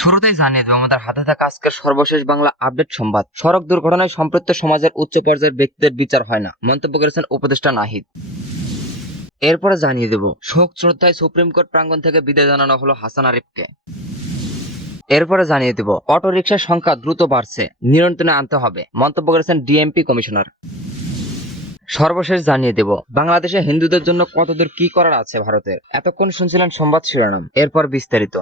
শুরুতেই জানিয়ে দেব আমাদের হাতে থাকা আজকের সর্বশেষ বাংলা আপডেট সংবাদ। সড়ক দুর্ঘটনায় সম্পৃক্ত সমাজের উচ্চ পর্যায়ের ব্যক্তিদের বিচার হয় না, মন্তব্য করেছেন উপদেষ্টা নাহিদ। এরপরে জানিয়ে দেব শোক শ্রদ্ধায় সুপ্রিম কোর্ট প্রাঙ্গণ থেকে বিদায় জানানো হলো হাসান আরিফকে। এরপরে জানিয়ে দেব অটোরিকশার সংখ্যা দ্রুত বাড়ছে, নিয়ন্ত্রণে আনতে হবে, মন্তব্য করেছেন ডিএমপি কমিশনার। সর্বশেষ জানিয়ে দেব বাংলাদেশে হিন্দুদের জন্য কতদূর কি করার আছে ভারতের। এতক্ষণ শুনছিলেন সংবাদ শিরোনাম, এরপর বিস্তারিত।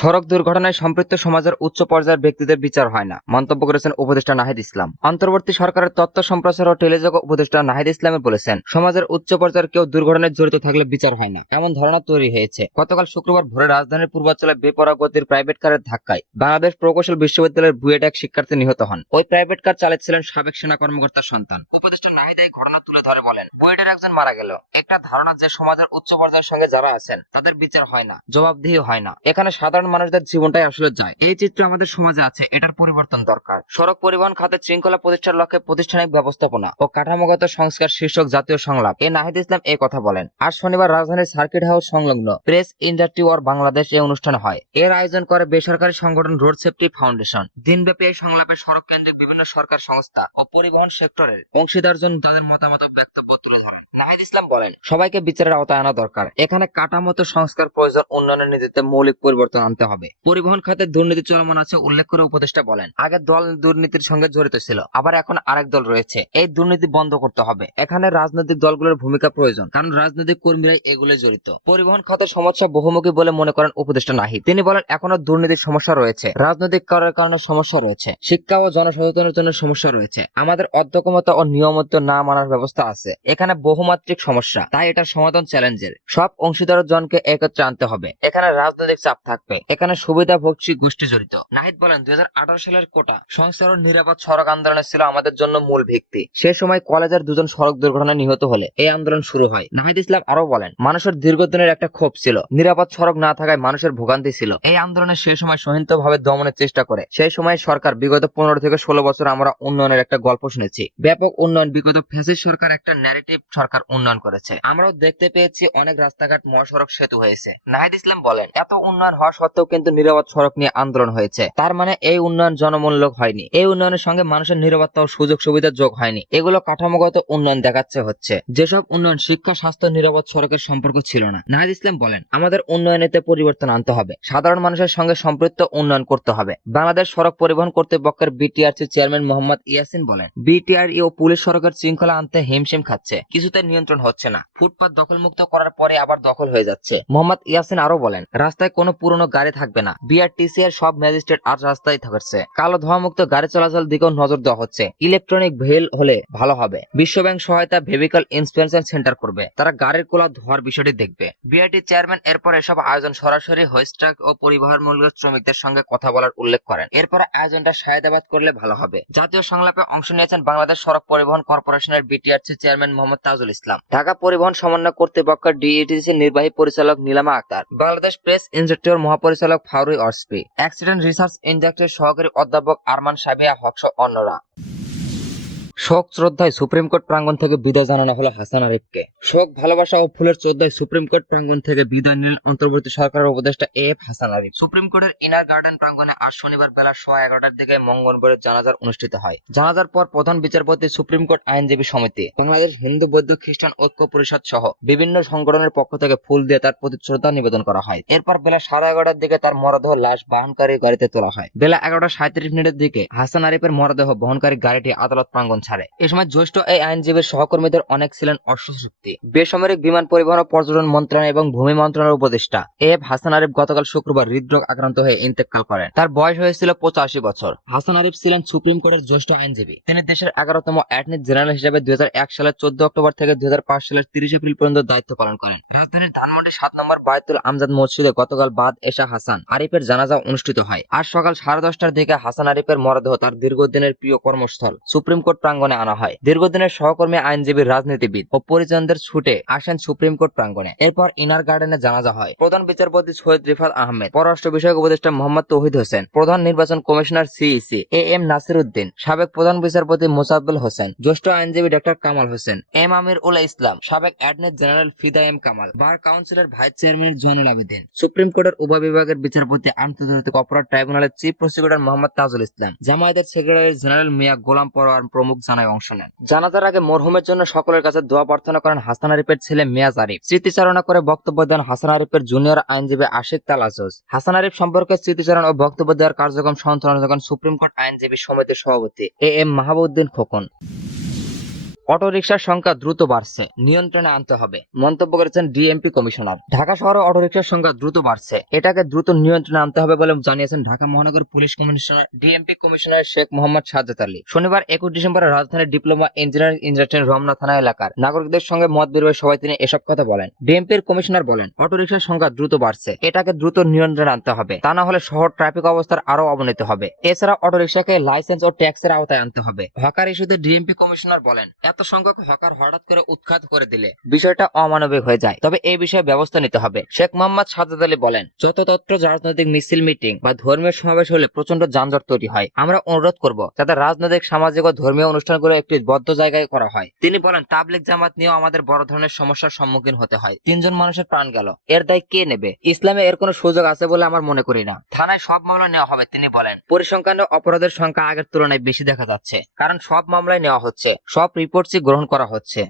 সড়ক দুর্ঘটনায় সম্পৃক্ত সমাজের উচ্চ পর্যায়ের ব্যক্তিদের বিচার হয় না, মন্তব্য করেছেন উপদেষ্টা নাহিদ ইসলাম। অন্তর্বর্তী সরকারের তথ্য সম্প্রচার ও টেলিযোগ উপদেষ্টা নাহিদ ইসলামে বলেছেন, সমাজের উচ্চ পর্যায়ের কেউ দুর্ঘটনায় জড়িত থাকলে বিচার হয় না, এমন ধারণা তৈরি হয়েছে। গতকাল শুক্রবার ভোরে রাজধানীর পূর্বাঞ্চলে বেপরোয়া গতির প্রাইভেট কারের ধাক্কায় বাংলাদেশ প্রকৌশল বিশ্ববিদ্যালয়ের বুয়েট এক শিক্ষার্থী নিহত হন। ওই প্রাইভেট কার চালাচ্ছিলেন সাবেক সেনা কর্মকর্তার সন্তান। উপদেষ্টা নাহিদ এই ঘটনা তুলে ধরে বলেন, বুয়েটের একজন মারা গেল। একটা ধারণা যে সমাজের উচ্চ পর্যায়ের সঙ্গে যারা আছেন তাদের বিচার হয় না, জবাবদিহি হয় না। এখানে সাধারণ মানুষদের জীবনটাই আসলে যায়। এই চিত্র আমাদের সমাজে আছে, এটার পরিবর্তন দরকার। সড়ক পরিবহন খাতে শৃঙ্খলা প্রতিষ্ঠার লক্ষ্যে প্রাতিষ্ঠানিক ব্যবস্থাপনা ও কাঠামোগত সংস্কার শীর্ষক জাতীয় সংলাপ এ নাহিদ ইসলাম এই কথা বলেন। আজ শনিবার রাজধানীর সার্কিট হাউস সংলগ্ন প্রেস ইন্ডাস্ট্রি ওয়ার বাংলাদেশ এই অনুষ্ঠান হয়। এর আয়োজন করে বেসরকারি সংগঠন রোড সেফটি ফাউন্ডেশন। দিনব্যাপী এই সংলাপে সড়ক কেন্দ্রিক বিভিন্ন সরকার সংস্থা ও পরিবহন সেক্টরের অংশীদারজন তাদের মতামত বক্তব্য তুলে ধরেন। নাহিদ ইসলাম বলেন, সবাইকে বিচারের আওতায় আনা দরকার। এখানে কাঠামোগত সংস্কার প্রয়োজন, উন্নয়নের নীতিতে মৌলিক পরিবর্তন আনতে হবে। পরিবহন খাতে দুর্নীতি চলমান আছে উল্লেখ করে উপদেষ্টা বলেন, আগের দল দুর্নীতির সঙ্গে জড়িত ছিল, আবার এখন আরেক দল রয়েছে। এই দুর্নীতি বন্ধ করতে হবে। এখানে রাজনৈতিক দলগুলোর ভূমিকা প্রয়োজন, কারণ রাজনৈতিক কর্মীরাই এগুলো জড়িত। পরিবহন খাতের সমস্যা বহুমুখী বলে মনে করেন উপদেষ্টা নাহিদ। তিনি বলেন, এখনো দুর্নীতির সমস্যা রয়েছে, রাজনৈতিক কারণের কারণে সমস্যা রয়েছে, শিক্ষা ও জনসচেতনের জন্য সমস্যা রয়েছে। আমাদের অধ্যক্ষমতা ও নিয়মিত না মানার ব্যবস্থা আছে। এখানে বহুমাত্রিক সমস্যা, তাই এটার সমাধান চ্যালেঞ্জের। সব অংশীদার জনকে একত্রে আনতে হবে। এখানে রাজনৈতিক চাপ থাকবে, এখানে সুবিধাভোগী গোষ্ঠী জড়িত। নাহিদ বলেন, 2018 সালের কোটা সংস্কার ও নিরাপদ সড়ক আন্দোলনে ছিল আমাদের জন্য মূল ভিত্তি। সে সময় কলেজের দুজন সড়ক দুর্ঘটনায় নিহত হলে এই আন্দোলন শুরু হয়। নাহিদ ইসলাম আরো বলেন, মানুষের দীর্ঘদিনের একটা ক্ষোভ ছিল, নিরাপদ সড়ক না থাকায় মানুষের ভোগান্তি ছিল। এই আন্দোলনে সেই সময় সহিংসভাবে দমনের চেষ্টা করে। সেই সময় সরকার বিগত 15 থেকে 16 বছর আমরা উন্নয়নের একটা গল্প শুনেছি, ব্যাপক উন্নয়ন। বিগত ফ্যাসিস্ট সরকার একটা ন্যারেটিভ সরকার উন্নয়ন করেছে। আমরাও দেখতে পেয়েছি অনেক রাস্তাঘাট, মহাসড়ক, সেতু হয়েছে। নাহিদ ইসলাম বলেন, এত উন্নয়ন হওয়া সত্ত্বেও কিন্তু নিরাপদ সড়ক নিয়ে আন্দোলন হয়েছে। তার মানে এই উন্নয়ন জনমূলক হয়নি। এই উন্নয়নের সঙ্গে মানুষের নিরাপত্তা ও সুযোগ সুবিধা যোগ হয়নি। এগুলো কাঠামোগত উন্নয়ন দেখাচ্ছে হচ্ছে। যেসব উন্নয়ন শিক্ষা, স্বাস্থ্য, নিরাপদ সড়কের সম্পর্ক ছিল না। নাহিদ ইসলাম বলেন, আমাদের উন্নয়নেতে পরিবর্তন আনতে হবে, সাধারণ মানুষের সঙ্গে সম্পৃক্ত উন্নয়ন করতে হবে। বাংলাদেশ সড়ক পরিবহন কর্তৃপক্ষের বিটিআরসি চেয়ারম্যান মোহাম্মদ ইয়াসিন বলেন, বিটিআরই ও পুলিশ সড়কের শৃঙ্খলা আনতে হিমশিম খাচ্ছে, কিছুতে নিয়ন্ত্রণ হচ্ছে না। ফুটপাত দখলমুক্ত করার পরে আবার দখল হয়ে যাচ্ছে। মোহাম্মদ ইয়াসিন আরো বলেন, রাস্তায় কোনো পুরনো গাড়ি থাকবে না। বিআরটিসি এর সব ম্যাজিস্ট্রেট আজ রাস্তায় থাকছে। কালো ধোঁয়া মুক্ত গাড়ি চলাচল দিকেও নজর দেওয়া হচ্ছে। ইলেকট্রনিক ভেহিকল হলে ভালো হবে। বিশ্বব্যাংক সহায়তা ভেহিকল ইন্সপেকশন সেন্টার করবে, তারা গাড়ির কোলা ধোয়ার বিষয়টি দেখবে। বিআরটি চেয়ারম্যান এরপর এসব আয়োজন সরাসরি হোস্ট্রাক ও পরিবহনমূলক শ্রমিকদের সঙ্গে কথা বলার উল্লেখ করেন। এরপর আয়োজনটা সায়দাবাদ করলে ভালো হবে। জাতীয় সংলাপে অংশ নিয়েছেন বাংলাদেশ সড়ক পরিবহন কর্পোরেশনের বিটিআরসি চেয়ারম্যান মোহাম্মদ তাজুল ইসলাম, ঢাকা পরিবহন সমন্বয় কর্তৃপক্ষের ডিইটিসি নির্বাহী পরিচালক নীলামা আক্তার, বাংলাদেশ প্রেস ইনস্টিটিউটের মহাপরিচালক ফারুই অর্সপি, অ্যাক্সিডেন্ট রিসার্চ ইনস্টিটিউটের সহকারী অধ্যাপক আরমান সাবিয়া হক সহ অন্যরা। শোক শ্রদ্ধায় সুপ্রিম কোর্ট প্রাঙ্গণ থেকে বিদায় জানানো হলো হাসান আরিফকে। শোক, ভালোবাসা ও ফুলের শ্রদ্ধায় সুপ্রিম কোর্ট প্রাঙ্গণ থেকে বিদায় নিলেন অন্তর্বর্তী সরকারের উপদেষ্টা এফ হাসান আরিফ। সুপ্রিম কোর্টের ইনার গার্ডেন প্রাঙ্গণে আজ শনিবার বেলা 11:15টার দিকে মঙ্গলবারের জানাজার অনুষ্ঠিত হয়। জানাজার পর প্রধান বিচারপতি, সুপ্রিম কোর্ট আইনজীবী সমিতি, বাংলাদেশ হিন্দু বৌদ্ধ খ্রিস্টান ঐক্য পরিষদ সহ বিভিন্ন সংগঠনের পক্ষ থেকে ফুল দিয়ে তার প্রতি শ্রদ্ধা নিবেদন করা হয়। এরপর বেলা 11:30টার দিকে তার মরদেহ লাশ বহনকারী গাড়িতে তোলা হয়। বেলা 11:37 দিকে হাসান আরিফের মরদেহ বহনকারী গাড়িটি আদালত প্রাঙ্গণ ছাড়ে। এ সময় জ্যেষ্ঠ এই আইনজীবীর সহকর্মীদের অনেক ছিলেন অশ্বশক্তি। বেসামরিক বিমান পরিবহন ও পর্যটন মন্ত্রণালয় এবং ভূমি মন্ত্রণালয়ের উপদেষ্টা এফ হাসান আরিফ গতকাল শুক্রবার হৃদরোগ আক্রান্ত হয়ে ইন্তেকাল করেন। তার বয়স হয়েছিল 85 বছর। হাসান আরিফ ছিলেন সুপ্রিম কোর্টের জ্যেষ্ঠ আইনজীবী। তিনি দেশের 11তম অ্যাটর্নি জেনারেল হিসেবে 2001 সালের 14 অক্টোবর থেকে 2005 সালের 30 এপ্রিল পর্যন্ত দায়িত্ব পালন করেন। রাজধানীর ধানমন্ডি 7 নম্বর বায়তুল আমজাদ মসজিদে গতকাল বাদ এশা হাসান আরিফের জানাজা অনুষ্ঠিত হয়। আজ সকাল 10:30টার দিকে হাসান আরিফের মরদেহ তার দীর্ঘদিনের প্রিয় কর্মস্থল সুপ্রিম কোর্ট প্রাঙ্গণে আনা হয়। দীর্ঘদিনের সহকর্মী আইনজীবী, রাজনীতিবিদ ও পরিজনদের ছুটে আসেন সুপ্রিম কোর্ট প্রাঙ্গণে। এরপর ইনার গার্ডেনে জানাজা হয়। প্রধান বিচারপতি সৈয়দ রিফাত আহমেদ, পররাষ্ট্র বিষয়ক উপদেষ্টা মোহাম্মদ তৌহিদ হোসেন, প্রধান নির্বাচন commissioner CEC A M Nasir Uddin, সাবেক প্রধান বিচারপতি মোসাব্বেল হোসেন, জ্যেষ্ঠ আইনজীবী ডক্টর কামাল হোসেন, এম আমির উল ইসলাম, সাবেক attorney general Fida M Kamal, bar কাউন্সিলের vice chairman Zainul Abedin, supreme কোর্টের উভয় বিভাগের বিচারপতি, আন্তর্জাতিক অপরাধ ট্রাইব্যুনালের চিফ প্রসিকিউটর মোহাম্মদ তাজুল ইসলাম, জামায়াতের সেক্রেটারি জেনারেল মিয়া গোলাম পরোয়ার প্রমুখ জানায় অংশ নেন। জানাজার আগে মরহুমের জন্য সকলের কাছে দোয়া প্রার্থনা করেন হাসান আরিফের ছেলে মেয়াজ আরিফ। স্মৃতিচারণা করে বক্তব্য দেন হাসান আরিফের জুনিয়র আইনজীবী আশিক তালাজুজ। হাসান আরিফ সম্পর্কে স্মৃতিচারণ ও বক্তব্য দেওয়ার কার্যক্রম সঞ্চালনা করেন সুপ্রিম কোর্ট আইনজীবী সমিতির সভাপতি এ এম মাহবুবউদ্দিন খোকন। অটোরিকশার সংখ্যা দ্রুত বাড়ছে, নিয়ন্ত্রণে আনতে হবে, মন্তব্য করেছেন ডিএমপি কমিশনার। ঢাকা শহরে অটোরিকশার সংখ্যা দ্রুত বাড়ছে, এটাকে দ্রুত নিয়ন্ত্রণে আনতে হবে বলে জানিয়েছেন ঢাকা মহানগর police commissioner DMP commissioner Sheikh Mohammad Sajjad Ali. শনিবার 21 ডিসেম্বর রাজধানীর ডিপ্লোমা ইঞ্জিনিয়ারিং ইনস্টিটিউটের রমনা থানা এলাকার নাগরিকদের সঙ্গে মত বিনিময় সভায় তিনি এসব কথা বলেন। ডিএমপির কমিশনার বলেন, অটোরিকশার সংখ্যা দ্রুত বাড়ছে, এটাকে দ্রুত নিয়ন্ত্রণে আনতে হবে, তা না হলে শহর ট্রাফিক অবস্থার আরো অবনতি হবে। এছাড়া অটোরিকশাকে লাইসেন্স ও ট্যাক্সের আওতায় আনতে হবে। হকার ইস্যুতে ডিএমপি কমিশনার বলেন, এত সংখ্যক হকার হঠাৎ করে উৎখাত করে দিলে বিষয়টা অমানবিক হয়ে যায়, তবে এই বিষয়ে ব্যবস্থা নিতে হবে। শেখ মোহাম্মদ সাজ্জাদ আলী বলেন, যতত্র রাজনৈতিক মিছিল, মিটিং বা ধর্মীয় সমাবেশ হলে প্রচন্ড যানজট তৈরি হয়। আমরা অনুরোধ করব যাতে রাজনৈতিক, সামাজিক ও ধর্মীয় অনুষ্ঠানগুলো একটি বদ্ধ জায়গায় করা হয়। তিনি বলেন, তাবলিগ জামাত নিয়েও আমাদের বড় ধরনের সমস্যার সম্মুখীন হতে হয়। 3 জন মানুষের প্রাণ গেল, এর দায় কে নেবে? ইসলামে এর কোনো সুযোগ আছে বলে আমার মনে করি না। থানায় সব মামলা নেওয়া হবে। তিনি বলেন, পরিসংখ্যান অপরাধের সংখ্যা আগের তুলনায় বেশি দেখা যাচ্ছে, কারণ সব মামলায় নেওয়া হচ্ছে, সব রিপোর্টই গ্রহণ করা হচ্ছে।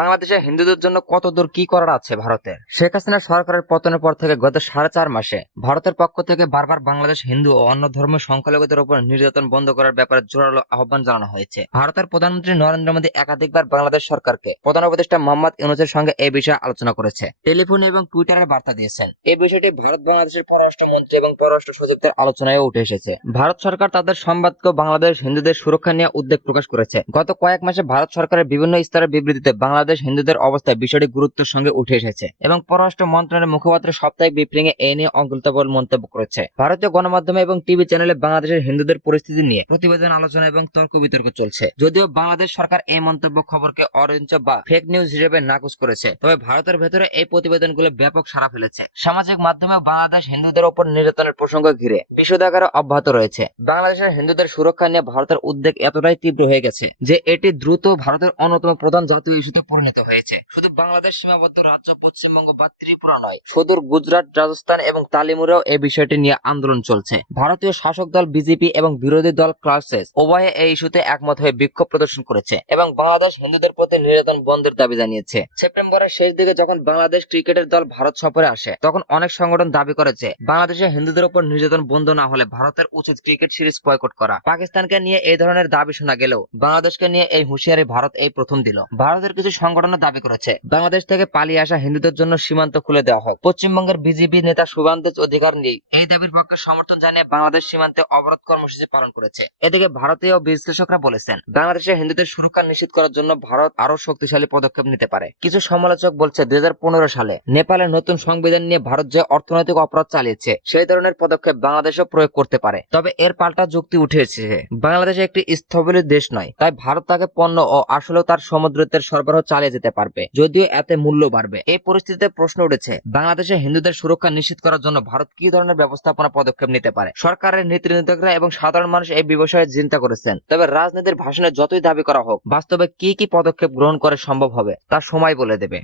বাংলাদেশে হিন্দুদের জন্য কত দূর কি করার আছে ভারতের? শেখ হাসিনা সরকারের পতনের পর থেকে গত 4.5 মাসে ভারতের পক্ষ থেকে বারবার বাংলাদেশ হিন্দু ও অন্য ধর্মের সংখ্যালঘুদের উপর নির্যাতন বন্ধ করার ব্যাপারে জোরালো আহ্বান জানানো হয়েছে। ভারতের প্রধানমন্ত্রী নরেন্দ্র মোদী একাধিকবার বাংলাদেশ সরকারকে প্রধান উপদেষ্টা মোহাম্মদ ইউনূসের সঙ্গে এই বিষয়ে আলোচনা করেছে, টেলিফোনে এবং টুইটারে বার্তা দিয়েছেন। এই বিষয়টি ভারত বাংলাদেশের পররাষ্ট্রমন্ত্রী এবং পররাষ্ট্র সচিবদের আলোচনায় উঠে এসেছে। ভারত সরকার তাদের সংবাদকে বাংলাদেশ হিন্দুদের সুরক্ষা নিয়ে উদ্বেগ প্রকাশ করেছে। গত কয়েক মাসে ভারত সরকারের বিভিন্ন স্তরের বিবৃতিতে বাংলাদেশ হিন্দুদের অবস্থায় বিষয়টি গুরুত্বের সঙ্গে উঠে এসেছে এবং পররাষ্ট্র মন্ত্রণালয়ের মুখপাত্র সাপ্তাহিক ব্রিফিংয়ে এ নিয়ে অঙ্গুলতাবল মন্তব্য করেছে। ভারতীয় গণমাধ্যমে এবং টিভি চ্যানেলে বাংলাদেশের হিন্দুদের পরিস্থিতি নিয়ে প্রতিবেদন, আলোচনা এবং তর্ক বিতর্ক চলছে। যদিও বাংলাদেশ সরকার এই মন্তব্য খবরকে অরঞ্চ বা ফেক নিউজ হিসেবে নাকচ করেছে, তবে ভারতের ভেতরে এই প্রতিবেদনগুলো ব্যাপক সাড়া ফেলেছে। সামাজিক মাধ্যমে বাংলাদেশ হিন্দুদের উপর নির্যাতনের প্রসঙ্গ ঘিরে বিশ্বদাকারে অব্যাহত রয়েছে। বাংলাদেশের হিন্দুদের সুরক্ষা নিয়ে ভারতের উদ্বেগ এতটাই তীব্র হয়ে গেছে যে এটি দ্রুত ভারতের অন্যতম প্রধান জাতীয় ইস্যুতে পরিণত হয়েছে। শুধু বাংলাদেশ সীমাবদ্ধ রাজ্য পশ্চিমবঙ্গ বা ত্রিপুরা নয়, সুদূর গুজরাট, রাজস্থান এবং তালিমুরেও এই বিষয়টি নিয়ে আন্দোলন চলছে। ভারতীয় শাসক দল বিজেপি এবং বিরোধী দল কংগ্রেস উভয়ে এই ইস্যুতে একমত হয়ে বিক্ষোভ প্রদর্শন করেছে এবং বাংলাদেশ হিন্দুদের প্রতি নির্যাতন বন্ধের দাবি জানিয়েছে। সেপ্টেম্বরের শেষ দিকে যখন বাংলাদেশ ক্রিকেটের দল ভারত সফরে আসে, তখন অনেক সংগঠন দাবি করেছে বাংলাদেশে হিন্দুদের উপর নির্যাতন বন্ধ না হলে ভারতের উচিত ক্রিকেট সিরিজ বয়কট করা। পাকিস্তানকে নিয়ে এই ধরনের দাবি শোনা গেলেও বাংলাদেশকে নিয়ে এই হুঁশিয়ারি ভারত এই প্রথম দিল। ভারতের কিছু সংগঠনও দাবি করেছে বাংলাদেশ থেকে পালিয়ে আসা হিন্দুদের জন্য সীমান্ত খুলে দেওয়া হোক। পশ্চিমবঙ্গের বিজেপি নেতা শুভান্দেজ অধিকার নেই এই দাবির পক্ষে সমর্থন জানিয়ে বাংলাদেশ সীমান্তে অবরোধ কর্মসূচি পালন করেছে। এদিকে ভারতীয় বিশ্লেষকরা বলেছেন, বাংলাদেশে হিন্দুদের সুরক্ষা নিশ্চিত করার জন্য ভারত আরো শক্তিশালী পদক্ষেপ নিতে পারে। কিছু সমালোচক বলছে 2015 সালে নেপালের নতুন সংবিধান নিয়ে ভারত যে অর্থনৈতিক অপরাধ চালিয়েছে, সেই ধরনের পদক্ষেপ বাংলাদেশও প্রয়োগ করতে পারে। তবে এর পাল্টা যুক্তি উঠে এসেছে, বাংলাদেশ একটি স্থবির দেশ নয়, তাই ভারত তাকে পণ্য ও আসলেও তার সমুদ্রের সরবরাহ চালিয়ে যেতে পারবে, যদিও এতে মূল্য বাড়বে। এই পরিস্থিতিতে প্রশ্ন উঠেছে, বাংলাদেশে হিন্দুদের সুরক্ষা নিশ্চিত করার জন্য ভারত কি ধরনের ব্যবস্থাপনা পদক্ষেপ নিতে পারে। সরকারের নীতি নির্ধারকরা এবং সাধারণ মানুষ এই বিষয়ে চিন্তা করেছেন, তবে রাজনীতির ভাষণে যতই দাবি করা হোক, বাস্তবে কি কি পদক্ষেপ গ্রহণ করা সম্ভব হবে তা সময় বলে দেবে।